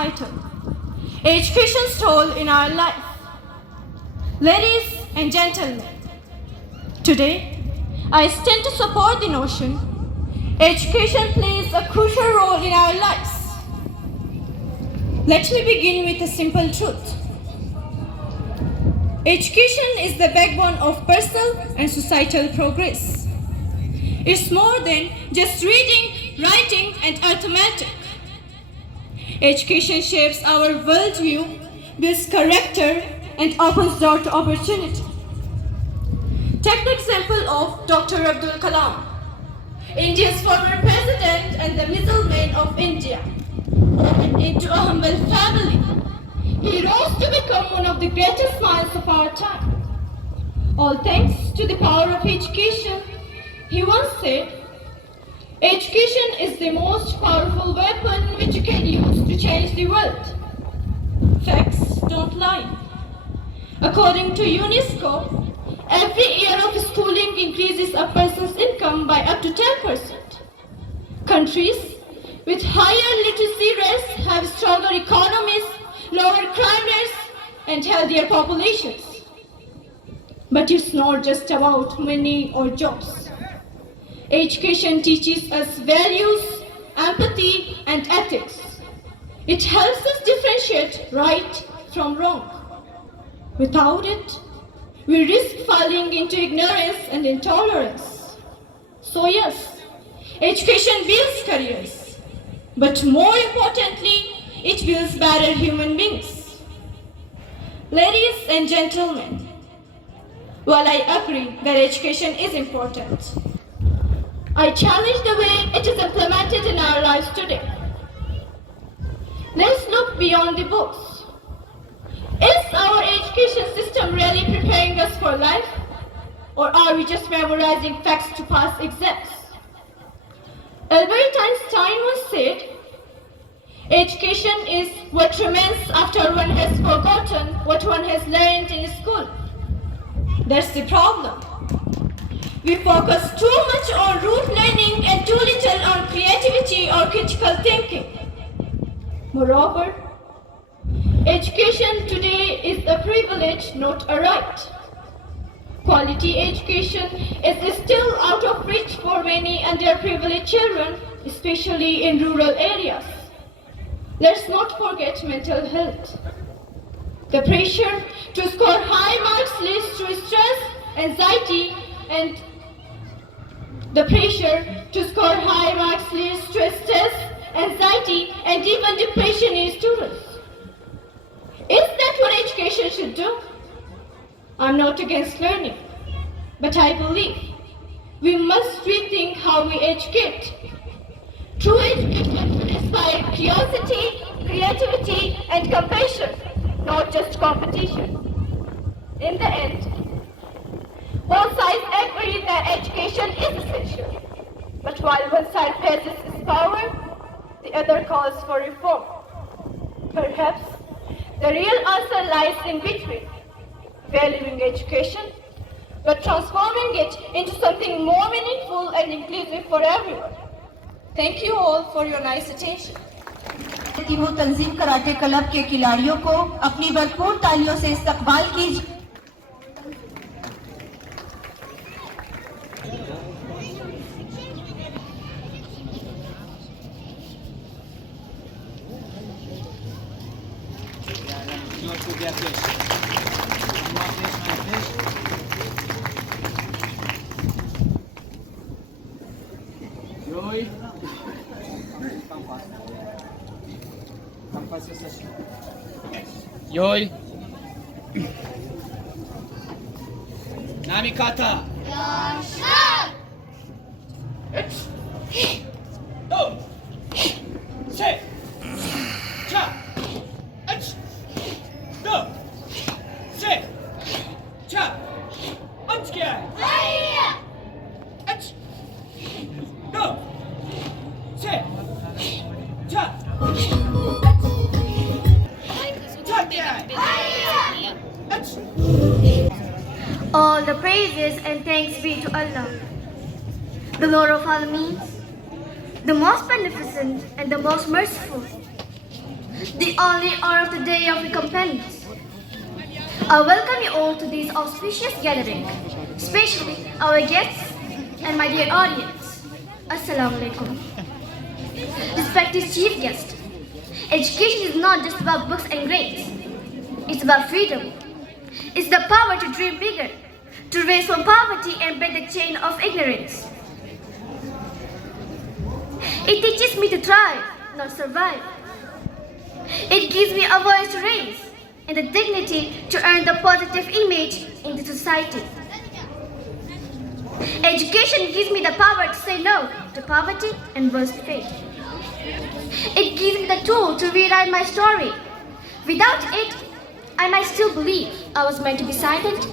title, Education's Role in Our Life. Ladies and gentlemen, today I stand to support the notion education plays a crucial role in our lives. Let me begin with a simple truth. Education is the backbone of personal and societal progress. It's more than just reading, writing, and arithmetic. Education shapes our worldview, builds character, and opens doors to opportunity. Take the example of Dr. Abdul Kalam, India's former president and the missile man of India. Into a humble family, he rose to become one of the greatest minds of our time. All thanks to the power of education. He once said, "Education is the most powerful weapon which you can use to change the world." Facts don't lie. According to UNESCO, every year of schooling increases a person's income by up to 10%. Countries with higher literacy rates have stronger economies, lower crime rates, and healthier populations. But it's not just about money or jobs. Education teaches us values, empathy, and ethics. It helps us differentiate right from wrong. Without it, we risk falling into ignorance and intolerance. So yes, education builds careers, but more importantly, it builds better human beings. Ladies and gentlemen, while I agree that education is important, I challenge the way it is implemented in our lives today. Let's look beyond the books. Is our education system really preparing us for life? Or are we just memorizing facts to pass exams? Albert Einstein once said, "Education is what remains after one has forgotten what one has learned in school." That's the problem. We focus too much on rote learning and too little on creativity or critical thinking. Moreover, education today is a privilege, not a right. Quality education is still out of reach for many underprivileged children, especially in rural areas. Let's not forget mental health. The pressure to score high marks leads to stress, anxiety, and even depression in students. Is that what education should do? I'm not against learning, but I believe we must rethink how we educate. True education should inspire curiosity, creativity, and compassion, not just competition. In the end, both sides agree that education is essential. But while one side praises its power, the other calls for reform. Perhaps the real answer lies in between, valuing education, but transforming it into something more meaningful and inclusive for everyone. Thank you all for your nice attention. वो तंजीम karate club के खिलाड़ियों को अपनी भरपूर तालियों से इस्तकबाल कीजिए। Yoi. Namikata. Yasha. Do. Se. Cha. Do. Se. Cha. Kya hai? Do. Se. Cha. All the praises and thanks be to Allah, the Lord of all means, the most beneficent and the most merciful. the only hour of the day of recompense. I welcome you all to this auspicious gathering, especially our guests and my dear audience. Assalamu alaikum. Respected chief guest, education is not just about books and grades. It's about freedom. It's the power to dream bigger, to rise from poverty and break the chain of ignorance. It teaches me to thrive, not survive. It gives me a voice to raise and the dignity to earn the positive image in the society. Education gives me the power to say no to poverty and worst fate. It gives me the tool to rewrite my story. Without it, I might still believe I was meant to be silent